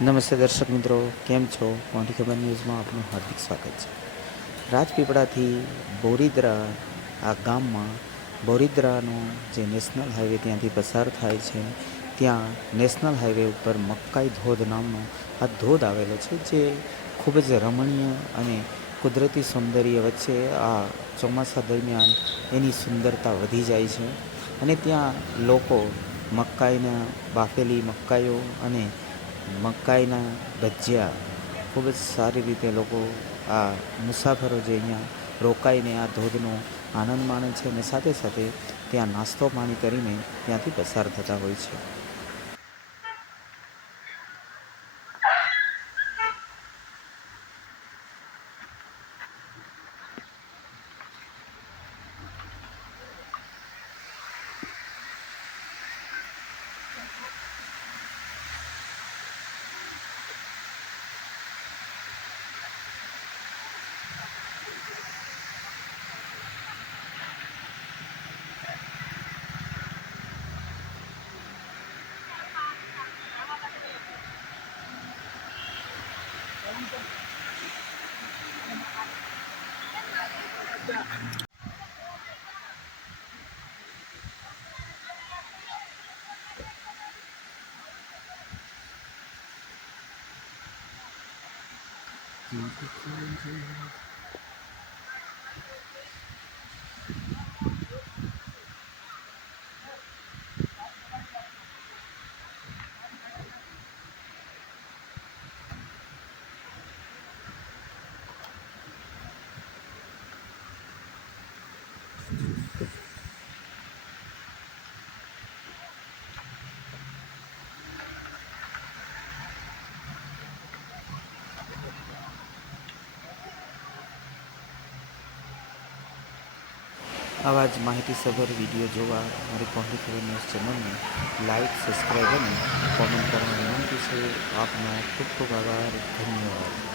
નમસ્તે દર્શક મિત્રો, કેમ છો? મોટી ખબર ન્યૂઝમાં આપનું હાર્દિક સ્વાગત છે. રાજપીપળાથી બોરીદ્રા આ ગામમાં બોરીદ્રાનો જે નેશનલ હાઈવે ત્યાંથી પસાર થાય છે, ત્યાં નેશનલ હાઈવે ઉપર મક્કાઈ ધોધ નામનો આ ધોધ આવેલો છે, જે ખૂબ જ રમણીય અને કુદરતી સૌંદર્ય વચ્ચે આ ચોમાસા દરમિયાન એની સુંદરતા વધી જાય છે. અને ત્યાં લોકો મકાઈના બાફેલી મકાઈઓ અને મકાઈના ભજીયા ખૂબ જ સારી રીતે લોકો આ મુસાફરો જે અહીંયા રોકાઈને આ ધોધનો આનંદ માણે છે અને સાથે સાથે ત્યાં નાસ્તો પાણી કરીને ત્યાંથી પસાર થતા હોય છે. આવા જ માહિતીસભર વિડીયો જોવા મારી મોટી ખબર ન્યૂઝ ચેનલને લાઈક, સબસ્ક્રાઈબ અને કોમેન્ટ કરવાની વિનંતી છે. આપનો ખૂબ ખૂબ આભાર. ધન્યવાદ.